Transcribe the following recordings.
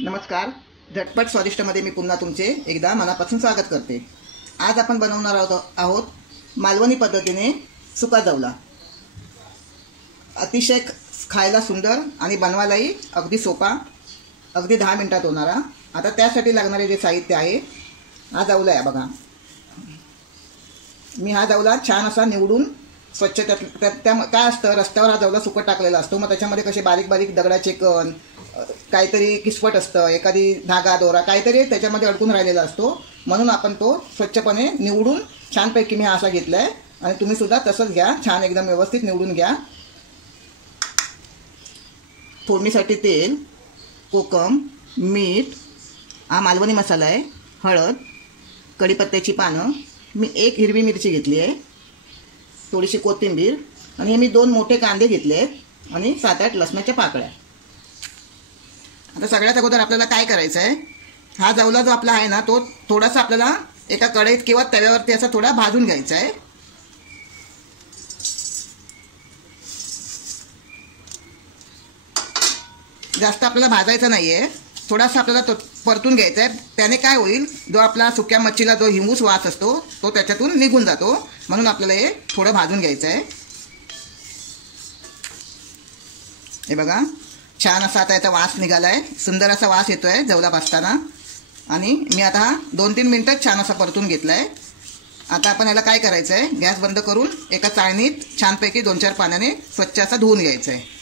नमस्कार. झटपट स्वादिष्टमध्ये मी पुन्हा तुमचे एकदा मनापासून स्वागत करते. आज आपण बनवणार आहोत मालवणी पद्धतीने सुका जवला. अतिशय खायला सुंदर आणि बनवायलाही अगदी सोपा, अगदी 10 मिनिटात होणारा. आता त्यासाठी लागणारे जे साहित्य आहे, हा जवला आहे बघा. मी हा जवला छान असा निवडून स्वच्छ त्या काय असतं, रस्त्यावर हा जवला सुकट टाकलेला असतो. मग त्याच्यामध्ये कसे बारीक बारीक दगडाचे कण, काहीतरी किसपट असतं, एखादी धागा दोरा काहीतरी त्याच्यामध्ये अडकून राहिलेला असतो. म्हणून आपण तो स्वच्छपणे निवडून छानपैकी मी असा घेतला आहे. आणि तुम्ही सुद्धा तसंच घ्या, छान एकदम व्यवस्थित निवडून घ्या. फोडणीसाठी तेल, कोकम, मीठ, हा मालवणी मसाला आहे, हळद, कढीपत्त्याची पानं, मी 1 हिरवी मिरची घेतली आहे, थोडीशी कोथिंबीर, आणि हे मी 2 मोठे कांदे घेतले आहेत आणि 7-8 लसणाच्या पाकळ्या. आता सगळ्यात अगोदर आपल्याला काय करायचं आहे, हा जवला जो आपला आहे ना, तो थोडासा आपल्याला एका कढईत किंवा तव्यावरती असा थोडा भाजून घ्यायचा आहे. जास्त आपल्याला भाजायचं नाही आहे, थोडासा आपल्याला तो परतून घ्यायचा आहे. त्याने काय होईल, जो आपला सुक्या मच्छीला जो हिंगूस वास असतो तो त्याच्यातून निघून जातो. म्हणून आपल्याला हे थोडं भाजून घ्यायचं आहे. हे बघा, छान असा आता याचा वास निघाला आहे, सुंदर असा वास येतो आहे जवला भाजताना. आणि मी आता 2-3 मिनटं छान असा परतून घेतला आहे. आता आपण याला काय करायचं आहे, गॅस बंद करून एका चाळणीत छानपैकी 2-4 पाण्याने स्वच्छ असा धुवून घ्यायचं आहे.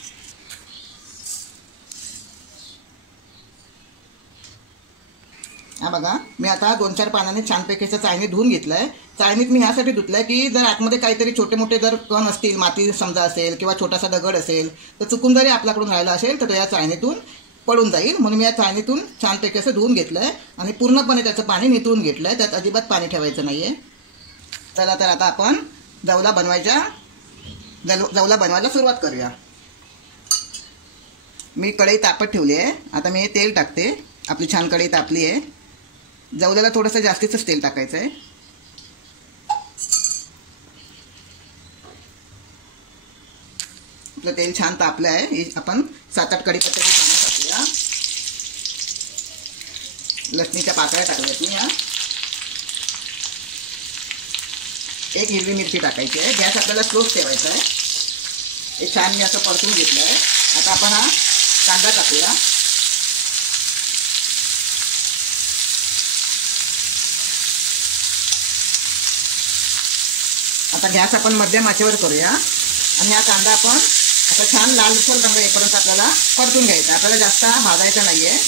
हा बघा, मी आता 2-4 पाण्याने छानपैकी असं चाळणीत धुवून घेतलं आहे. चाळणीत मी ह्यासाठी धुतलं आहे की जर आतमध्ये काहीतरी छोटे मोठे जर कण असतील, माती समजा असेल किंवा छोटासा दगड असेल, तर चुकून जरी आपल्याकडून राहिला असेल तर तो या चाळणीतून पडून जाईल. म्हणून मी या चाळणीतून छानपैकी असं धुवून घेतलं आहे आणि पूर्णपणे त्याचं पाणी निथळून घेतलं आहे. त्यात अजिबात पाणी ठेवायचं नाही आहे. चला तर आता आपण जवला बनवायला सुरुवात करूया. मी कढई तापत ठेवली आहे. आता मी तेल टाकते. आपली छान कढई तापली आहे. जवल्याला थोडंसं जास्तीचंच तेल टाकायचं आहे. आपलं तेल छान तापलं आहे. आपण 7-8 कढीपत्त्याची पानं टाकूया. लसणीच्या पाकळ्या टाकल्यात मी. 1 हिरवी मिरची टाकायची आहे. गॅस आपल्याला स्लोच ठेवायचा आहे. हे छान मी असं परतून घेतलं आहे. आता आपण हा कांदा टाकूया. आता गॅस आपण मध्यम आचेवर करूया आणि हा कांदा आपण आता छान लालसर रंग येईपर्यंत आपल्याला परतून घ्यायचा. आपल्याला जास्त भाजायचा नाही आहे.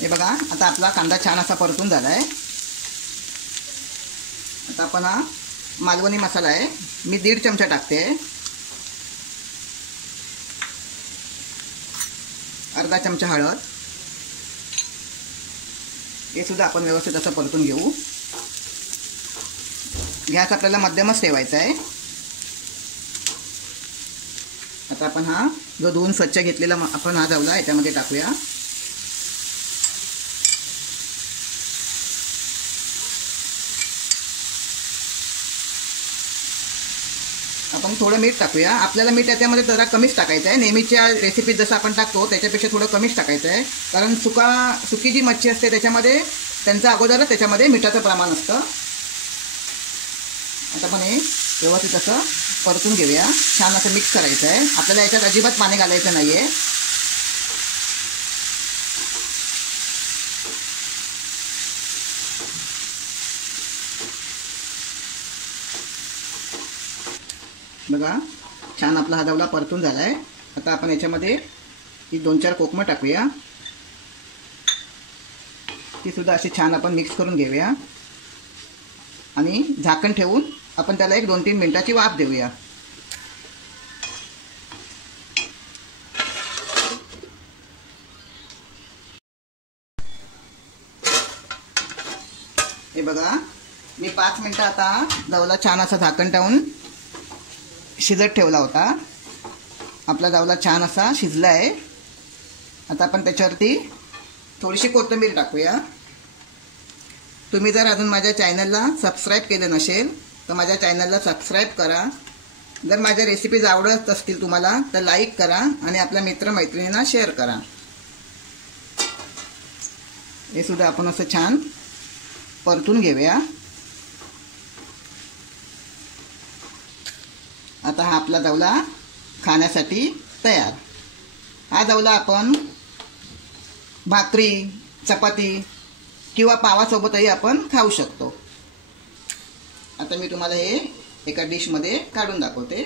हे बघा, आता आपला कांदा छान असा परतून झाला आहे. आता आपण हा मालवणी मसाला आहे, मी 1.5 चमचा टाकते. अर्धा चमचा हळद, हे सुद्धा आपण व्यवस्थित असं परतून घेऊ. गॅस आपल्याला मध्यमच ठेवायचा आहे. आता आपण हा जो धुवून स्वच्छ घेतलेला आपण हा जवला याच्यामध्ये टाकूया. आपण थोडं मीठ टाकूया. आपल्याला मीठ याच्यामध्ये जरा कमीच टाकायचं आहे. नेहमीच्या रेसिपीत जसं आपण टाकतो त्याच्यापेक्षा थोडं कमीच टाकायचं आहे. कारण सुकी जी मच्छी असते त्याच्यामध्ये त्यांचं अगोदरच त्याच्यामध्ये मिठाचं प्रमाण असतं. आता आपण हे व्यवस्थित असं परतून घेऊया. छान असं मिक्स करायचं आहे. आपल्याला याच्यात अजिबात पाणी घालायचं नाही आहे. बघा, छान आपला हा जवला परतून झाला आहे. आता आपण याच्यामध्ये ही 2-4 कोकमं टाकूया. ती सुद्धा अशी छान आपण मिक्स करून घेऊया आणि झाकण ठेवून आपण त्याला 1-2-3 मिनिटाची वाफ देऊया. हे बघा, मी 5 मिनिटं आता जवला छान असं झाकण ठेवून शिजत ठेवला होता. आपला जावला छान असा शिजला आहे. आता आपण त्याच्यावरती थोडीशी कोथिंबीर टाकूया. तुम्ही जर अजून माझ्या चॅनलला सबस्क्राईब केलं नसेल तर माझ्या चॅनलला सबस्क्राईब करा. जर माझ्या रेसिपीज आवडत असतील तुम्हाला तर लाईक करा आणि आपल्या मित्रमैत्रिणींना शेअर करा. हे सुद्धा आपण असं छान परतून घेऊया. आता हा आपला जावला खाण्यासाठी तयार. हा जावला आपण भाकरी, चपाती किंवा पावासोबतही आपण खाऊ शकतो. आता मी तुम्हाला हे एका डिशमध्ये काढून दाखवते.